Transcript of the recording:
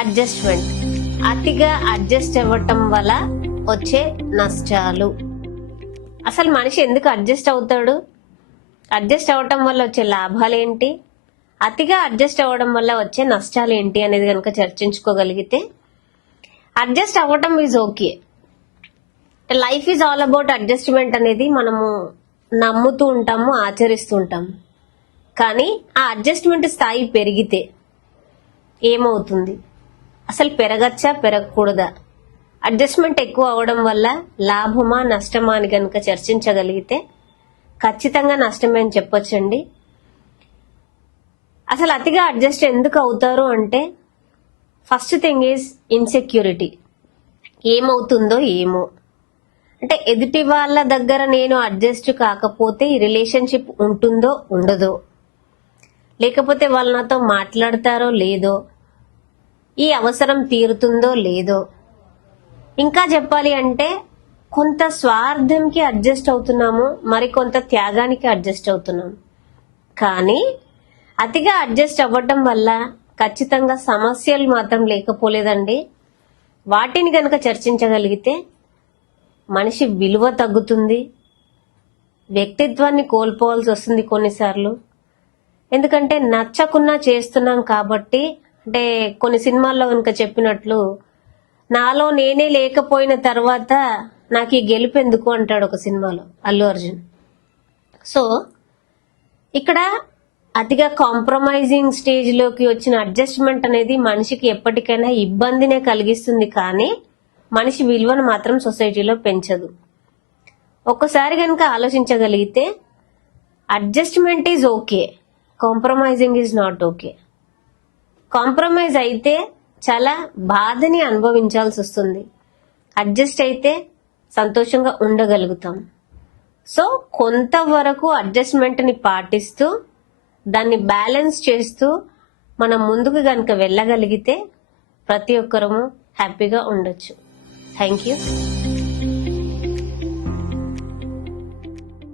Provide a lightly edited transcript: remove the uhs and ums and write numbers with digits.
Adjustment. అతిగా adjust అవ్వటం వల్ల వచ్చే నష్టాలు. అసలు మనిషి ఎందుకు అడ్జస్ట్ అవుతాడు? అడ్జస్ట్ అవ్వటం వల్ల వచ్చే లాభాలు ఏంటి? అతిగా అడ్జస్ట్ అవ్వడం వల్ల వచ్చే నష్టాలు ఏంటి అనేది కనుక చర్చించుకోగలిగితే, అడ్జస్ట్ అవ్వటం is okay. Life is all about adjustment అనేది మనము నమ్ముతూ ఉంటాము, ఆచరిస్తూ ఉంటాము. కానీ ఆ అడ్జస్ట్మెంట్ స్థాయి పెరిగితే ఏమవుతుంది? అసలు పెరగచ్చా, పెరగకూడదా? అడ్జస్ట్మెంట్ ఎక్కువ అవడం వల్ల లాభమా, నష్టమా అని కనుక చర్చించగలిగితే ఖచ్చితంగా నష్టమే అని చెప్పొచ్చండి. అసలు అతిగా అడ్జస్ట్ ఎందుకు అవుతారు అంటే, ఫస్ట్ థింగ్ ఈజ్ ఇన్సెక్యూరిటీ. ఏమవుతుందో ఏమో, అంటే ఎదుటి వాళ్ళ దగ్గర నేను అడ్జస్ట్ కాకపోతే ఈ రిలేషన్షిప్ ఉంటుందో ఉండదో, లేకపోతే వాళ్ళు నాతో మాట్లాడతారో లేదో, ఈ అవసరం తీరుతుందో లేదో, ఇంకా చెప్పాలి అంటే కొంత స్వార్థంకి అడ్జస్ట్ అవుతున్నాము, మరికొంత త్యాగానికి అడ్జస్ట్ అవుతున్నాము. కానీ అతిగా అడ్జస్ట్ అవ్వటం వల్ల ఖచ్చితంగా సమస్యలు మాత్రం లేకపోలేదండి. వాటిని కనుక చర్చించగలిగితే మనిషి విలువ తగ్గుతుంది, వ్యక్తిత్వాన్ని కోల్పోవాల్సి వస్తుంది కొన్నిసార్లు. ఎందుకంటే నచ్చకున్నా చేస్తున్నాం కాబట్టి. అంటే కొన్ని సినిమాల్లో కనుక చెప్పినట్లు, నాలో నేనే లేకపోయిన తర్వాత నాకు ఈ గెలుపు ఎందుకు అంటాడు ఒక సినిమాలో అల్లు అర్జున్. సో ఇక్కడ అతిగా కాంప్రమైజింగ్ స్టేజ్ లోకి వచ్చిన అడ్జస్ట్మెంట్ అనేది మనిషికి ఎప్పటికైనా ఇబ్బందినే కలిగిస్తుంది, కానీ మనిషి విలువను మాత్రం సొసైటీలో పెంచదు. ఒక్కసారి కనుక ఆలోచించగలిగితే adjustment is okay, compromising is not okay. Compromise అయితే చాలా బాధని అనుభవించాల్సి వస్తుంది, అడ్జస్ట్ అయితే సంతోషంగా ఉండగలుగుతాం. సో కొంతవరకు అడ్జస్ట్మెంట్ని పాటిస్తూ దాన్ని బ్యాలెన్స్ చేస్తూ మనం ముందుకు కనుక వెళ్ళగలిగితే ప్రతి ఒక్కరము హ్యాపీగా ఉండొచ్చు. Thank you.